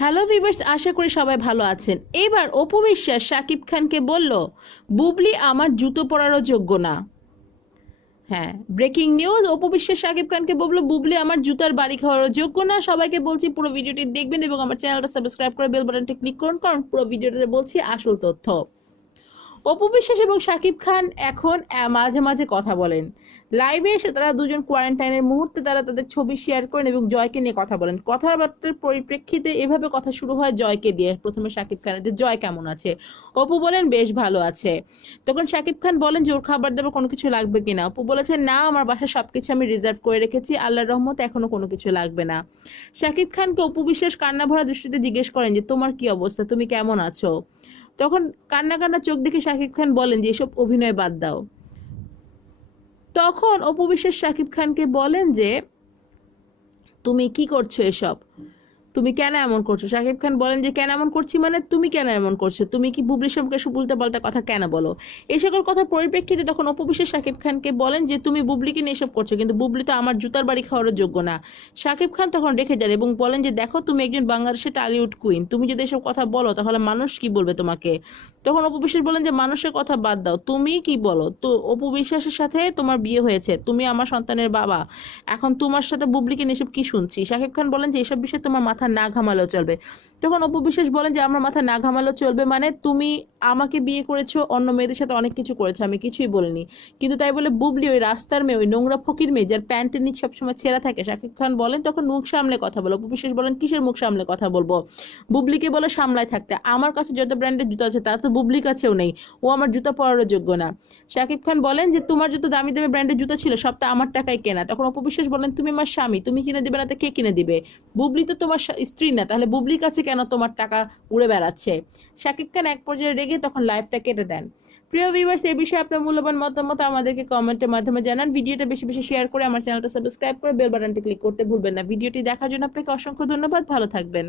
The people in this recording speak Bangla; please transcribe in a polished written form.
হ্যালো ভিউয়ার্স, আশা করি সবাই ভালো আছেন। এবার অপু বিশ্বাস শাকিব খানকে বলল, বুবলি আমার জুতো পরারও যোগ্য না। হ্যাঁ, ব্রেকিং নিউজ। অপু বিশ্বাস শাকিব খানকে বলল, বুবলি আমার জুতার বাড়ি খাওয়ারও যোগ্য না। সবাইকে বলছি পুরো ভিডিওটি দেখবেন এবং আমার চ্যানেলটা সাবস্ক্রাইব করে বেল বাটনটি ক্লিক করুন, কারণ পুরো ভিডিওটাতে বলছি আসল তথ্য। অপু বিশ্বাস এবং শাকিব খান এখন মাঝে মাঝে কথা বলেন। লাইভে এসে তারা দুজন কোয়ারেন্টাইনের মুহূর্তে তারা তাদের ছবি শেয়ার করেন এবং জয়কে নিয়ে কথা বলেন। কথাবার্তার পরিপ্রেক্ষিতে এভাবে কথা শুরু হয় জয়কে দিয়ে। প্রথমে শাকিব খানের যে জয় কেমন আছে, অপু বলেন বেশ ভালো আছে। তখন শাকিব খান বলেন যে ওর খাবার দাবার কোনো কিছু লাগবে কিনা। অপু বলেছেন না, আমার বাসায় সবকিছু আমি রিজার্ভ করে রেখেছি, আল্লাহর রহমতে এখনো কোনো কিছু লাগবে না। শাকিব খানকে অপু বিশ্বাস কান্না ভরা দৃষ্টিতে জিজ্ঞেস করেন যে তোমার কি অবস্থা, তুমি কেমন আছো। তখন কান্না কান্না চোখ দেখে শাকিব খান বলেন যে এসব অভিনয় বাদ দাও। তখন অপু বিশ্বাস শাকিব খানকে বলেন যে তুমি কি করছো এসব, তুমি কেন এমন করছো। শাকিব খান বলেন যে কেন এমন করছি মানে, তুমি কেন এমন করছো, তুমি কি বুবলির সম্পর্কে সব উল্টা পাল্টা কথা কেন বলো। এই সকল কথার পরিপ্রেক্ষিতে তখন অপু বিশ্বাস শাকিব খানকে বলেন যে তুমি বুবলিকে নিয়ে এসব করছো, কিন্তু বুবলি তো আমার জুতার বাড়ি খাওয়ারও যোগ্য না। শাকিব খান তখন রেখে যান এবং বলেন যে দেখো, তুমি একজন বাংলাদেশের টলিউড কুইন, তুমি যদি এসব কথা বলো তাহলে মানুষ কি বলবে তোমাকে। তখন অপু বিশ্বাস বলেন যে মানুষের কথা বাদ দাও, তুমি কি বলো তো। অপু বিশ্বাসের সাথে তোমার বিয়ে হয়েছে, তুমি আমার সন্তানের বাবা, এখন তোমার সাথে বুবলিকে নিয়ে এসব কি শুনছি। শাকিব খান বলেন যে এসব বিষয়ে তোমার মাথা না ঘামালেও চলবে। তখন অপু বিশ্বাস বলেন যে আমার মাথা না ঘামালেও চলবে মানে, তুমি আমাকে বিয়ে করেছো, অন্য মেয়েদের সাথে অনেক কিছু করেছো, আমি কিছুই বলিনি, কিন্তু তাই বলে বুবলি ওই রাস্তার মেয়ে, ওই নোংরা ফকির মেয়ে যার প্যান্টের নিচ সবসময় ছেঁড়া থাকে। শাকিব খান বলেন তখন মুখ সামলে কথা বলো। অপু বিশ্বাস বলেন কিসের মুখ সামলে কথা বলবো, বুবলিকে বলে সামলায় থাকতে, আমার কাছে যত ব্র্যান্ডের জুতো আছে তা তো বুবলির কাছেও নেই, ও আমার জুতা পরারও যোগ্য না। শাকিব খান বলেন যে তোমার যত দামি দামি ব্র্যান্ডের জুতো ছিল সব তো আমার টাকায় কেনা। তখন অপু বিশ্বাস বলেন তুমি আমার স্বামী, তুমি কিনে দিবে না তো কে কিনে দিবে, বুবলি তো তোমার স্ত্রী না, তাহলে বুবলির কাছে কেন তোমার টাকা উড়ে বেড়াচ্ছে। শাকিব খান এক পর্যায়ে রেগে তখন লাইভটা কেটে দেন। প্রিয় ভিউয়ার্স, এই বিষয়ে আপনার মূল্যবান মতামত আমাদেরকে কমেন্টের মাধ্যমে জানান। ভিডিওটা বেশি বেশি শেয়ার করে আমার চ্যানেলটা সাবস্ক্রাইব করে বেল বাটনটি ক্লিক করতে ভুলবেন না। ভিডিওটি দেখার জন্য আপনাকে অসংখ্য ধন্যবাদ, ভালো থাকবেন।